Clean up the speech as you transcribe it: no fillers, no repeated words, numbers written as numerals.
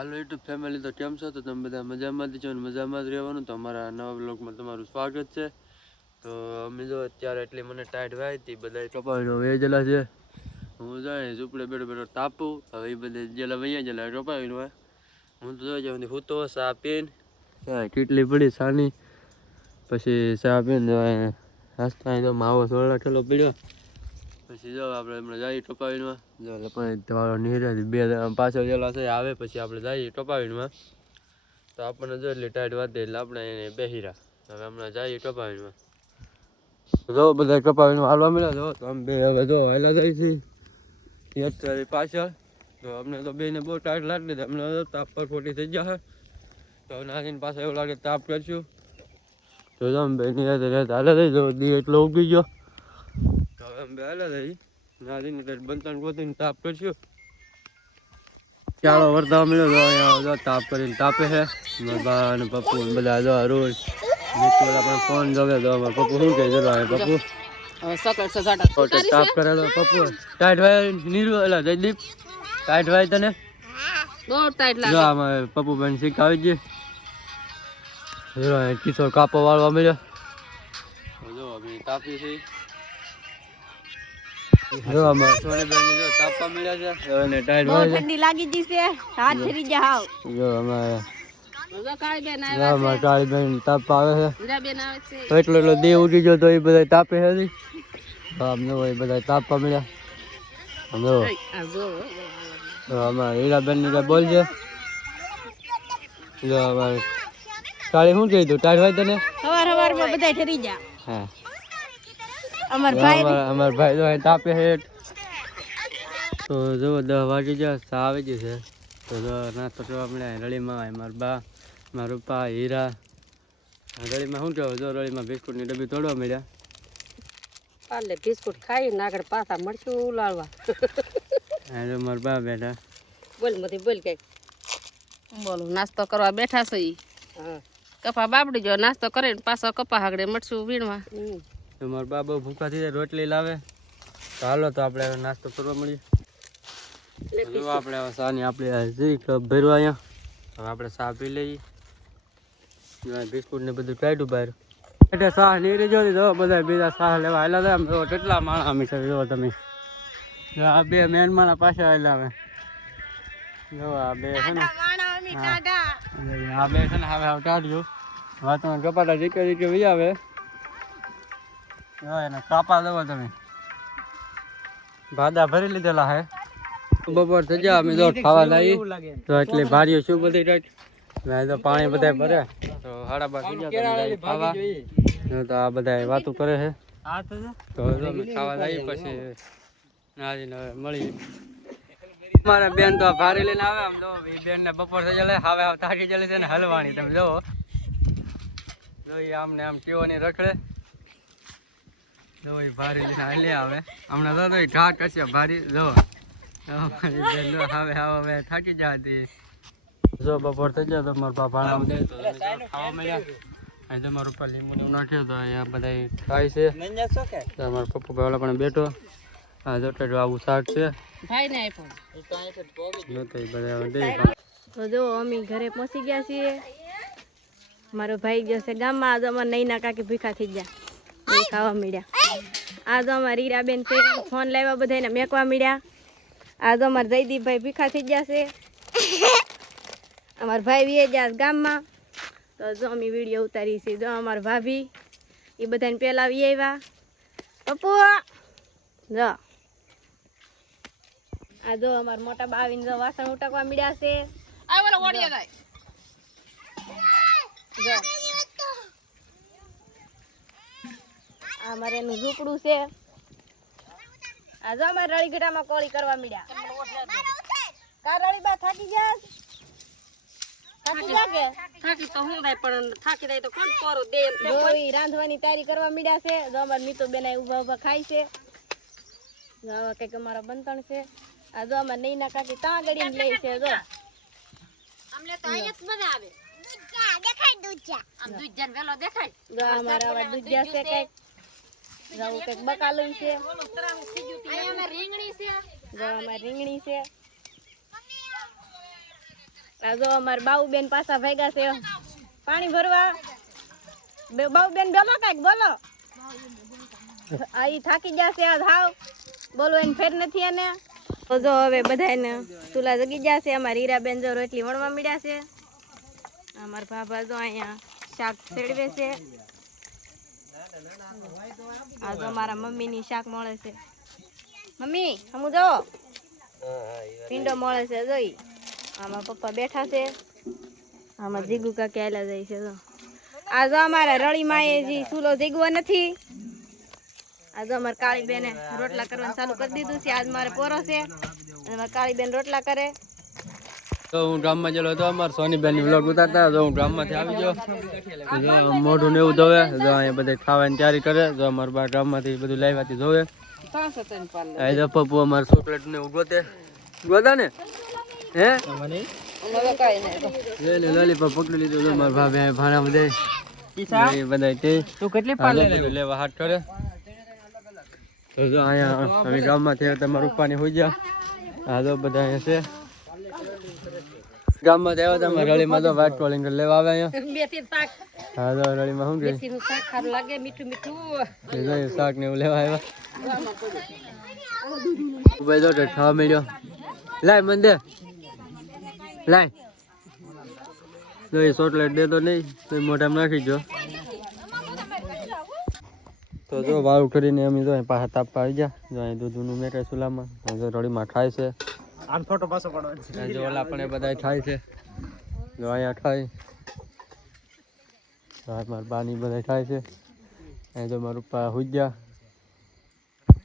હાલો YouTube family, તો કેમ છો? તો તમે બધા મજામાં જ છો ને મજામાં જ રહેવાનું. તો અમારા નવા બ્લોગમાં તમારું સ્વાગત છે. તો અમે જો અત્યારે એટલી મને ટાઈટ વાય હતી, બધા ટોપાવીનો વેજેલા છે. હું જાય ઝૂપડે બેઠો બેઠો તાપું. હવે એ બધા જેલા વૈયા જેલા ટોપાવીનો હોય. હું તો જોઈ જાઉં હું તો ચા પીને કેટલી પડી સાની, પછી ચા પીને નાસ્તા તો માવો સોળા ઠેલો પીડ્યો. પછી જો આપણે હમણાં જઈએ ટોપાવીનમાં, જો તમારો નીરાથી બે પાછળ જેલા છે આવે, પછી આપણે જઈએ ટોપાવીનમાં. તો આપણને જો એટલી ટાઈટ વાતી એટલે આપણે એને બેસી રહ્યા. હવે હમણાં જઈએ ટોપાવીનમાં. જો બધા ટોપાવીનમાં હાલવા મળ્યા. જો તો અમે બે હવે જો હાલા જાય છે અત્યારે પાછળ. તો અમને તો બેને બહુ ટાઈટ લાગતી હતી. અમને તાપ પર ખોટી થઈ જશે. તો નાખીને પાછા એવું લાગે તાપ કરશું. તો અમે બે નિરાતે હાલા થઈ જો દી એટલો ઉગી ગયો. તો હવે અમે બે હાલા થઈ નાખીને બનતા ગોતીને તાપ કરશું. ચાલો વર્તાવ મળ્યો તો તાપ કરીને તાપે છે. મારા બા અને પપ્પુ બધા જો રોજ નીકળેલા પણ ફોન જોવે. તો અમારા પપ્પુ શું કહે ચલો પપ્પુ તાપ કરેલો પપ્પુ ટાઈટ ભાઈ નીરુ એલા જયદીપ ટાઈટ ભાઈ તને બહુ ટાઈટ લાગે. જો આમાં પપ્પુ બેન શીખાવી છે. જો કિશોર કાપો વાળવા મળ્યો. જો અમે તાપી છે. જો અમાર સોનીબેન ની જો તાપવા મળ્યા છે અને ટાઈટ વાય છે. ઠંડી લાગી ગઈ છે, હાથ ઠરી ગયા હાવ. જો અમાર કાળીબેન તાપ આવે છે. તો એટલો દેવ ઉઠી ગયો તો એ બધા તાપે છે. આમ એ બધા તાપવા મળ્યા. જો અમાર હીરાબેન ની કઈ બોલ છે. જો અમાર કાળી શું કહી તું ટાઈટ વાય તને સવાર માં બધા ઠરી ગયા. હા અમાર ભાઈ તો તાપે છે. તો જો 10 વાગી ગયા, ચા આવી ગઈ છે. તો જો નાસ્તો કરવા મળ્યા રળીમાં. મારા બા મારા પપ્પા હીરા રળીમાં શું કહેવું, જો રળીમાં બિસ્કુટની ડબ્બી તોડવા મળ્યા. પાલે બિસ્કુટ ખાઈ ને આગળ પાછા મળશું ઉલાળવા. હા જો મારા બા બેઠા. બોલ મથી બોલ કઈક બોલો. નાસ્તો કરવા બેઠા છે. હા કપા બાપડી જો નાસ્તો કરીને પાછો કપા હાગડે મળશું વીણવા. તો મારા બા બહુ ભૂખા થઈ જાય, રોટલી લાવે. તો હાલો તો આપણે નાસ્તો કરવા મળીએ. આપણે સાની આપણે કપ ભરવા અહીંયા. હવે આપણે ચા પી લઈએ. બિસ્કુટ ને બધું કાઢ્યું બહાર. એટલે શાહ નીકળી ગયો તો બધા બીજા શાહ લેવા આવેલા હતા. આમ કેટલા માણસ અમે છે જો તમે. આ બે મેન માણા પાછા આવેલા હવે. જો આ બે છે ને આ બે છે ને હવે ટાઢ્યું વાતમાં કપાટા જીકે જીકે વી આવે. એને કાપા દેવો તમે ભાદા ભરી લીધેલા હે. બપોર થઈ ગયા અમે જો ખાવા લાવી. તો એટલી ભારીઓ શું બધી ટાઈટ તો પાણી બધા ભરે. તો 12:30 ખાવા. તો આ બધા વાતો કરે છે. તો અમે ખાવા લાવી પછી નારીને મળી. મારા બેન તો ભારી લઈને આવે. આમ જો બેન ને બપોર થઈ જાય હવે થાકી જાય છે ને હલવાણી. તમે જોવો જોઈએ આમને આમ કેવો ની રખડે. જો ભારી લઈને હાલે આવે હમણાં તો ઘા કરશે ભારી. જો હવે થાકી જતી. જો બપોર થઈ ગયા તો મારા બાપા ખાવા મળ્યા. અહીં તો મારા ઉપર લીંબુ નાખ્યો તો અહીંયા બધા ખાય છે. મારા પપ્પા વાળા પણ બેઠો. હા જો આવું શાક છે. તો જો અમે ઘરે પહોંચી ગયા છીએ. મારો ભાઈ ગયો છે ગામમાં. આજ અમારે નૈના કાકી ભીખા થઈ ગયા ખાવા મળ્યા. આજ અમારે હીરાબેન ફોન લાવ્યા બધાને મેકવા મળ્યા. આજ અમારે જયદીપભાઈ ભીખા થઈ ગયા છે. અમારા ભાઈ વીએ ગયા ગામમાં. તો જો અમે વિડીયો ઉતારી છે. જો અમારા ભાભી એ બધાને પેલા વી આવ્યા. પપ્પુ જો આ જો અમારા મોટા બાવીને જો વાસણ ઉટકવા મળ્યા છે. અમારે એનું ઝૂંપડું છે. આ જો અમારે રળીગઢામાં કોળી કરવા મળ્યા. કા રળી બા થાકી ગયા? થાકી તો હું થાય પણ થાકી જાય તો કોણ કોરો દે એમ. જો ઈ રાંધવાની તૈયારી કરવા મળ્યા છે. જો અમાર મીતો બેન ઊભા ઊભા ખાય છે. જો આવા કઈક અમારા બંતણ છે. આ જો અમાર નૈના કાકી તાં ગડીને લે છે. જો અમને તો અહીંયા જ મજા આવે. દૂધજા દેખાય દૂધજા. આમ દૂધજાન વેલો દેખાય. જો અમારા આવા દૂધજા છે કઈક. જો કઈક બકાલું છે. અહીંયા અમે રીંગણી છે. જો અમાર રીંગણી છે. આ જો અમાર બાઉબેન પાછા ભાગ્યા છે પાણી ભરવા. બાઉબેન બોલો કઈક બોલો. આ ઈ થાકી જશે આજ હાવ બોલો એને ફેર નથી એને. તો જો હવે બધાને ચૂલા જગી જશે. અમારી હીરાબેન જો રોટલી વણવા મળ્યા છે. અમાર ભાભા જો અહીંયા શાક સેડવે છે. આ તો મારા મમ્મીની શાક મળે છે. મમ્મી હમું જો ભીંડો મળે છે જોઈ. આમાં પપ્પા બેઠા છે. આમાં જીગુ કાકી આયલા જાય છે. જો આ જો અમારા રળીમાં એ જે ચૂલો જીગવો નથી. આ જો અમારે કાળી બેને રોટલા કરવાનું ચાલુ કરી દીધું છે. આજ મારે પોરો છે. અમારે કાળી બેન રોટલા કરે. તો હું ગામમાં ગયેલો હતો. અમારે સોનીબેન ની વ્લોગ ઉતારતા. જો હું ગામમાંથી આવી ગયો. જો મોઢું ને એવું ધોવે. જો અહીંયા બધા ખાવાની તૈયારી કરે. જો અમારા બા ગામમાંથી બધું લાવ્યાથી ધોવે. આ જો પપ્પુ અમારે ચોકલેટ ને એવું ગોતે. ગોતા ને હે લોલીપોપ પકડી લીધું. જો મારા ભાભી ભાણા બધા બધા લેવા હાથ કરે. તો જો અહીંયા અમે ગામમાંથી તમારા રૂપાની હોઈ ગયા. હા તો બધા અહીંયા છે. ગામમાં આવ્યા હતા અમે રળીમાં તો વાટ કોલિંગ લેવા આવે અહીંયા. હા તો રળીમાં શું કે શાક ને એવું લેવા આવ્યા. ભાઈ તો ખાવા મળ્યો. લાય મંદે લાય તો એ ચોકલેટ દેતો નહીં તો મોઢામાં નાખી જો. તો જો વાળું કરીને અમે જો પાછા તાપવા આવી ગયા. જો અહીં દૂધનું મેકે ચૂલામાં. જો રળીમાં ખાય છે. ફોટો પાછો પડવાનો. જો ઓલા પણ એ બધા ખાય છે. જો અહીંયા ખાય. મારા બાની બધા ખાય છે. અહીં જો મારા પપ્પા હુઈ ગયા.